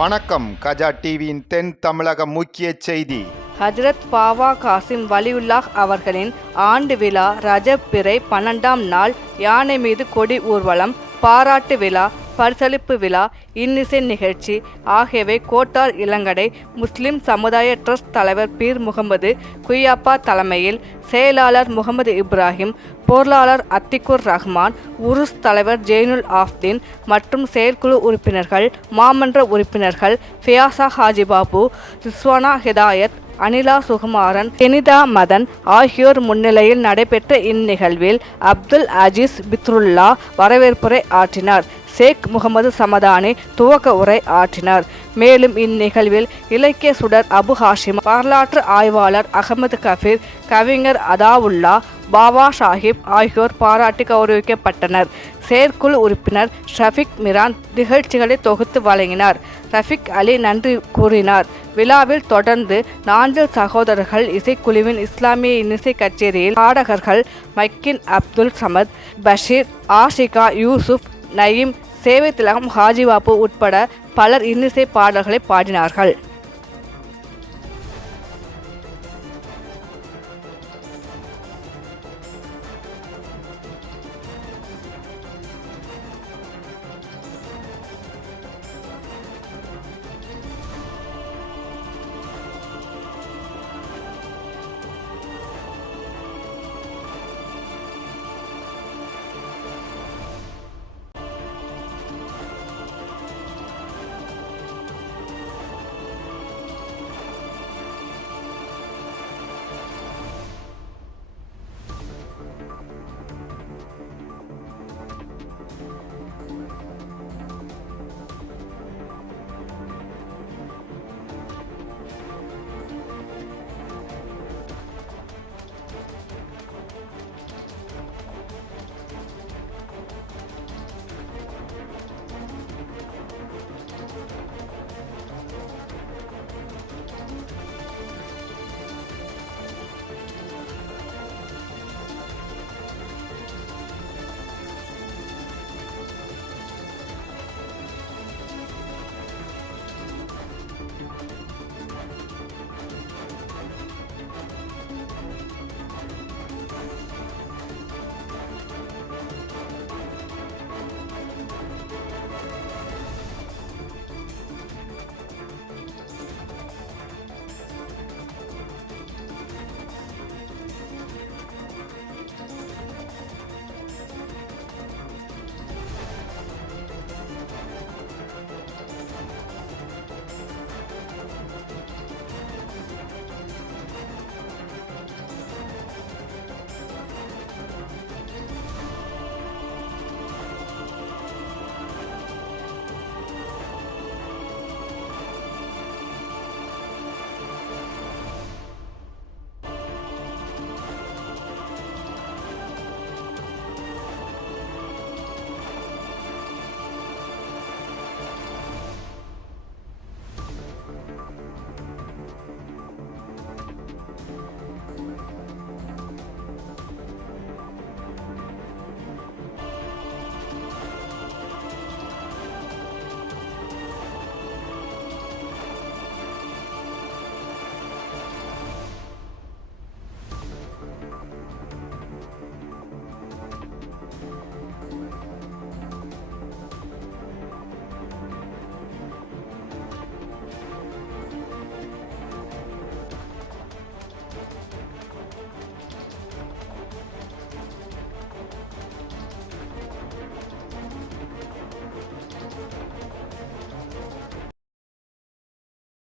வணக்கம். கஜா டிவியின் தென் தமிழக முக்கிய செய்தி. ஹஜ்ரத் பாவா காசிம் வலியுல்லாஹ் அவர்களின் ஆண்டு விழா ரஜப் பிறை 12ஆம் நாள் யானை மீது கொடி ஊர்வலம், பாராட்டு விழா, பரிசளிப்பு விழா, இன்னிசை நிகழ்ச்சி ஆகியவை கோட்டார் இளங்கடை முஸ்லிம் சமுதாய ட்ரஸ்ட் தலைவர் பீர் முகமது குய்யாப்பா தலைமையில் செயலாளர் முகமது இப்ராஹிம், பொருளாளர் அத்திகுர் ரஹ்மான், உருஸ் தலைவர் ஜெயினுல் ஆப்தீன் மற்றும் செயற்குழு உறுப்பினர்கள், மாமன்ற உறுப்பினர்கள் ஃபியாசா ஹாஜிபாபு, ரிஸ்வானா ஹிதாயத், அனிலா சுகுமாரன், செனிதா மதன் ஆகியோர் முன்னிலையில் நடைபெற்ற இந்நிகழ்வில் அப்துல் அஜீஸ் பித்ருல்லா வரவேற்புரை ஆற்றினார். ஷேக் முகமது சமதானி துவக்க உரை ஆற்றினார். மேலும் இந்நிகழ்வில் இலக்கிய சுடர் அபு ஹாஷிம், வரலாற்று ஆய்வாளர் அகமது கபீர், கவிஞர் அதாவுல்லா, பாபா சாஹிப் ஆகியோர் பாராட்டி கௌரவிக்கப்பட்டனர். செயற்குழு உறுப்பினர் ஷஃபிக் மிரான் நிகழ்ச்சிகளை தொகுத்து வழங்கினார். ரஃபிக் அலி நன்றி கூறினார். விழாவில் தொடர்ந்து நாஞ்சில் சகோதரர்கள் இசைக்குழுவின் இஸ்லாமிய இன்னிசை கச்சேரியில் பாடகர்கள் மக்கின் அப்துல் சமத், பஷீர், ஆஷிகா, யூசுப், நயீம், சேவை திலகம், ஹாஜிபாபு உட்பட பலர் இன்னிசை பாடல்களை பாடினார்கள்.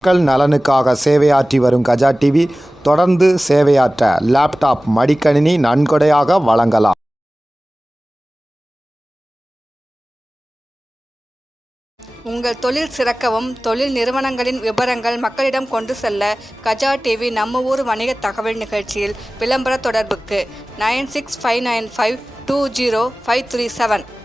மக்கள் நலனுக்காக சேவையாற்றி வரும் கஜா டிவி தொடர்ந்து சேவையாற்ற லேப்டாப், மடிக்கணினி நன்கொடையாக வழங்கலாம். உங்கள் தொழில் சிறக்கவும் தொழில் நிறுவனங்களின் விவரங்கள் மக்களிடம் கொண்டு செல்ல கஜா டிவி நம்ம ஊர் வணிக தகவல் நிகழ்ச்சியில் விளம்பர தொடர்புக்கு 9659520537